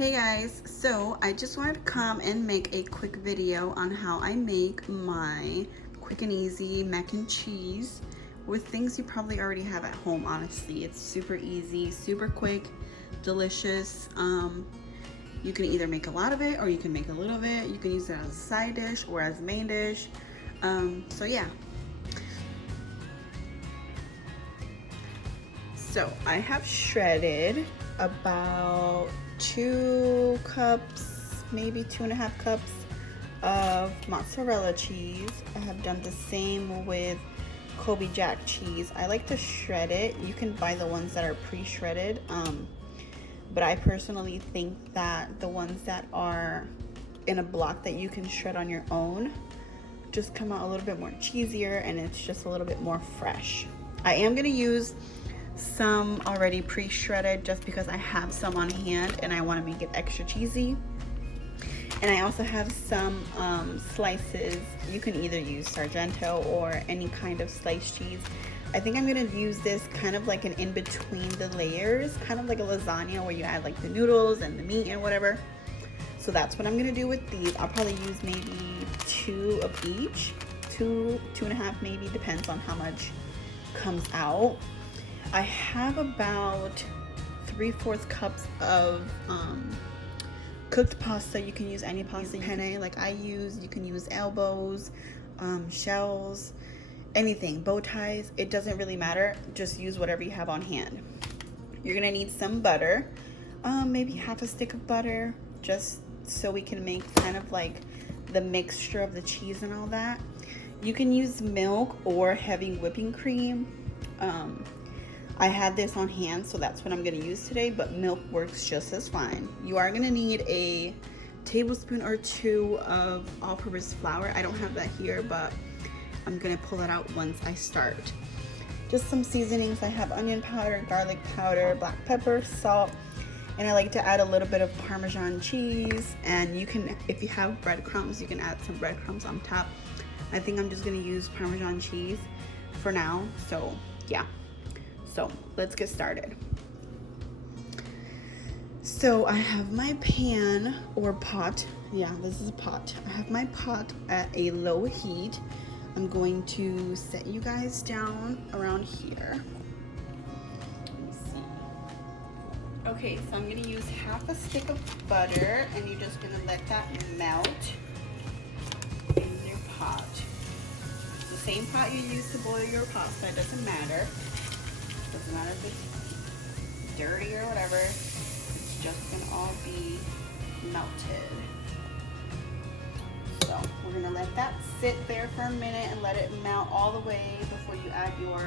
Hey guys, so I just wanted to come and make a quick video on how I make my quick and easy mac and cheese with things you probably already have at home. Honestly, it's super easy, super quick, delicious. You can either make a lot of it or you can make a little of it. You can use it as a side dish or as a main dish. So yeah. So I have shredded about 2 cups, maybe 2.5 cups of mozzarella cheese. I have done the same with Colby Jack cheese. I like to shred it. You can buy the ones that are pre-shredded, but I personally think that the ones that are in a block that you can shred on your own just come out a little bit more cheesier, and it's just a little bit more fresh. I am gonna use some already pre-shredded just because I have some on hand and I want to make it extra cheesy. And I also have some slices. You can either use Sargento or any kind of sliced cheese. I think I'm gonna use this kind of like an in between the layers, kind of like a lasagna where you add like the noodles and the meat and whatever. So that's what I'm gonna do with these. I'll probably use maybe 2 of each, 2.5 maybe, depends on how much comes out. I have about 3/4 cups of cooked pasta. You can use any pasta, penne like I use. You can use elbows, shells, anything, bow ties. It doesn't really matter. Just use whatever you have on hand. You're gonna need some butter, maybe half a stick of butter, just so we can make kind of like the mixture of the cheese and all that. You can use milk or heavy whipping cream. I had this on hand, so that's what I'm gonna use today, but milk works just as fine. You are gonna need a tablespoon or 2 of all-purpose flour. I don't have that here, but I'm gonna pull that out once I start. Just some seasonings. I have onion powder, garlic powder, black pepper, salt, and I like to add a little bit of Parmesan cheese. And you can, if you have breadcrumbs, you can add some breadcrumbs on top. I think I'm just gonna use Parmesan cheese for now, so yeah. So let's get started. So I have my pan or pot. Yeah, this is a pot. I have my pot at a low heat. I'm going to set you guys down around here. Let me see. Okay, so I'm gonna use half a stick of butter, and you're just gonna let that melt in your pot. The same pot you use to boil your pasta, it doesn't matter. Doesn't matter if it's dirty or whatever, it's just gonna all be melted. So we're gonna let that sit there for a minute and let it melt all the way before you add your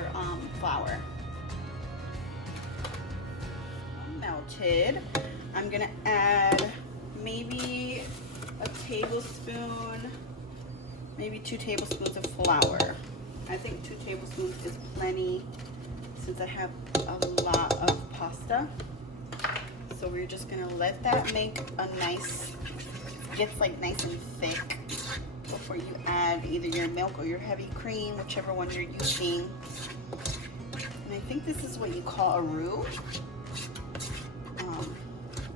flour. Melted. I'm gonna add maybe a tablespoon, maybe 2 tablespoons of flour. I think 2 tablespoons is plenty, since I have a lot of pasta. So we're just gonna let that make a nice, gets like nice and thick before you add either your milk or your heavy cream, whichever one you're using. And I think this is what you call a roux.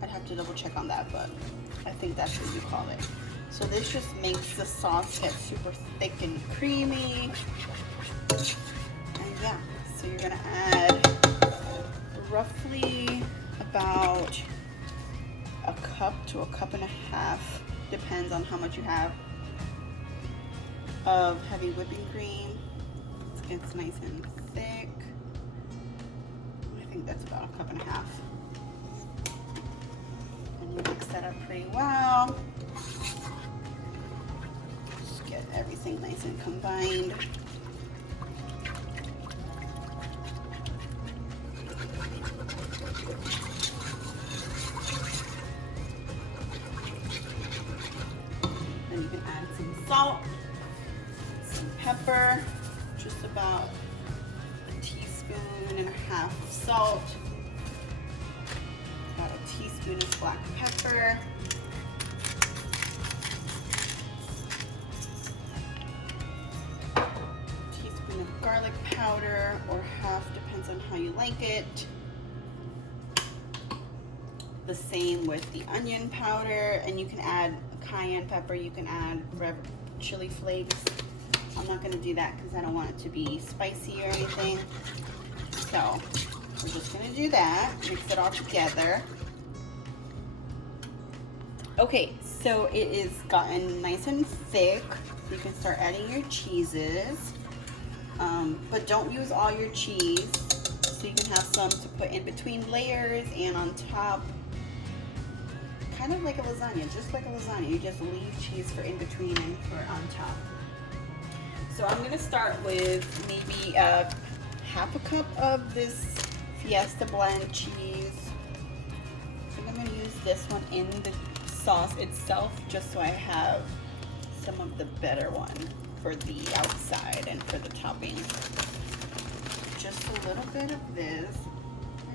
I'd have to double check on that, but I think that's what you call it. So this just makes the sauce get super thick and creamy. And yeah. So you're gonna add roughly about a cup to a cup and a half, depends on how much you have, of heavy whipping cream. It's nice and thick. I think that's about a cup and a half. And you mix that up pretty well. Just get everything nice and combined. Then you can add some salt, some pepper, just about a teaspoon and a half of salt, about a teaspoon of black pepper, a teaspoon of garlic powder, or half, depends on how you like it. the same with the onion powder, and you can add cayenne pepper, you can add red chili flakes. I'm not gonna do that because I don't want it to be spicy or anything. So we're just gonna do that, mix it all together. Okay, so it is gotten nice and thick. You can start adding your cheeses, but don't use all your cheese. So you can have some to put in between layers and on top. Kind of like a lasagna, just like a lasagna. You just leave cheese for in between and for on top. So I'm gonna start with maybe half a cup of this Fiesta blend cheese. I think I'm gonna use this one in the sauce itself, just so I have some of the better one for the outside and for the topping. Just a little bit of this,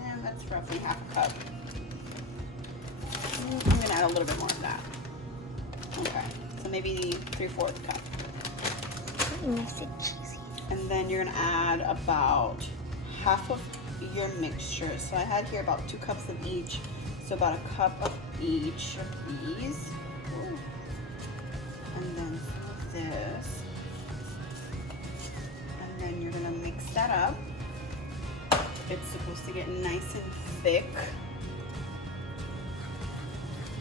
and that's roughly half a cup. I'm gonna add a little bit more of that. Okay, so maybe 3/4 cup. Nice and cheesy. And then you're gonna add about half of your mixture. So I had here about 2 cups of each, so about a cup of each of these. Ooh. And then some of this. And then you're gonna mix that up. It's supposed to get nice and thick.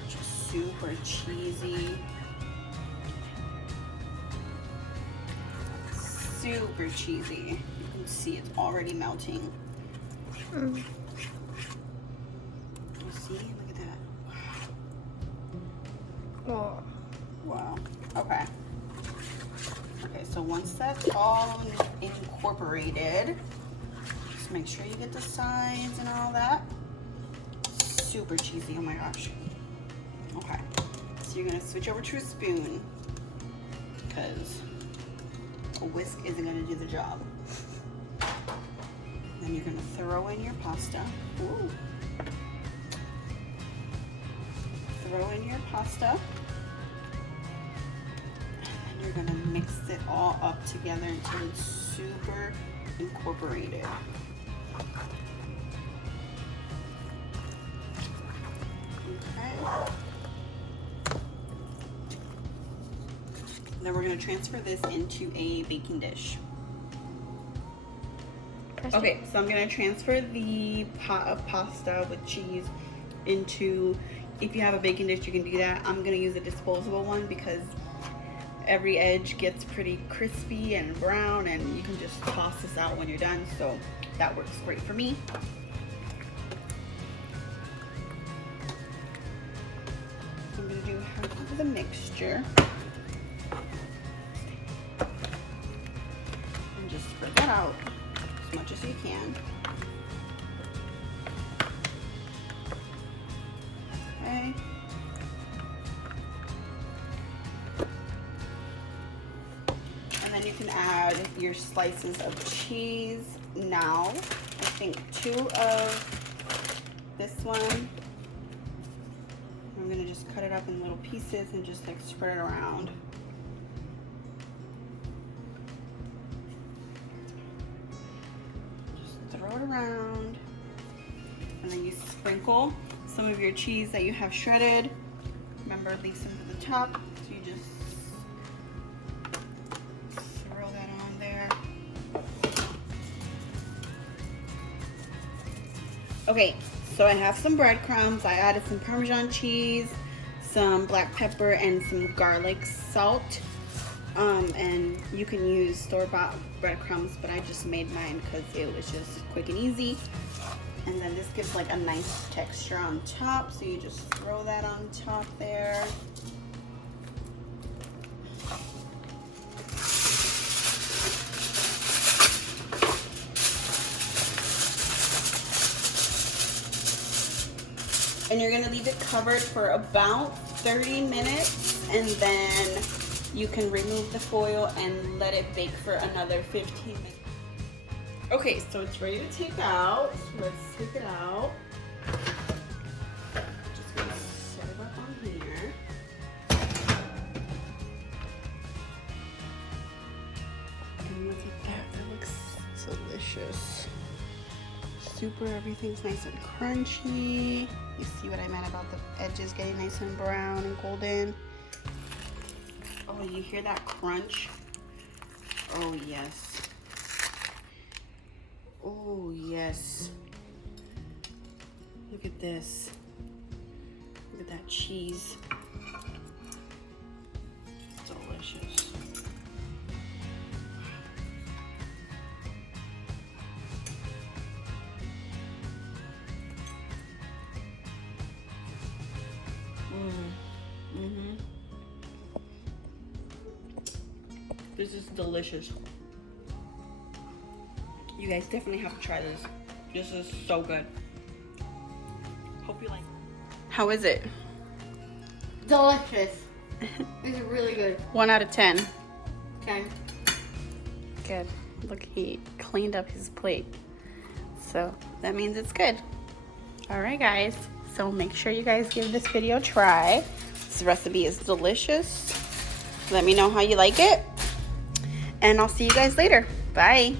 Just super cheesy. Super cheesy. You can see it's already melting. Mm. You see? Look at that. Oh. Wow. Okay. Okay, so once that's all incorporated, just make sure you get the sides and all that. Super cheesy, oh my gosh. Okay, so you're gonna switch over to a spoon because a whisk isn't gonna do the job. Then you're gonna throw in your pasta. Ooh. Throw in your pasta. And then you're gonna mix it all up together until it's super incorporated. Okay. Then we're gonna transfer this into a baking dish. Okay, so I'm gonna transfer the pot of pasta with cheese into, if you have a baking dish, you can do that. I'm gonna use a disposable one because every edge gets pretty crispy and brown, and you can just toss this out when you're done, so that works great for me. I'm gonna do half of the mixture. And just spread that out as much as you can. Okay. And then you can add your slices of cheese now. I think 2 of this one. I'm gonna just cut it up in little pieces and just like spread it around. Just throw it around. And then you sprinkle some of your cheese that you have shredded. Remember, leave some to the top. So you just throw that on there. Okay, so I have some breadcrumbs. I added some Parmesan cheese, some black pepper, and some garlic salt. And you can use store-bought breadcrumbs, but I just made mine because it was just quick and easy. And then this gives like a nice texture on top, so you just throw that on top there. And you're gonna leave it covered for about 30 minutes, and then you can remove the foil and let it bake for another 15 minutes. Okay, so it's ready to take out. Let's take it out. Just gonna set it up on here. And look at that, that looks delicious. super, everything's nice and crunchy. You see what I meant about the edges getting nice and brown and golden. Oh, you hear that crunch? Oh, yes. Oh, yes. Look at this. Look at that cheese. Delicious. This is delicious. You guys definitely have to try this. This is so good. Hope you like it. How is it? Delicious. It's really good. 1 out of 10. 10. Good. Look, he cleaned up his plate. So that means it's good. All right, guys. So make sure you guys give this video a try. This recipe is delicious. Let me know how you like it. And I'll see you guys later. Bye.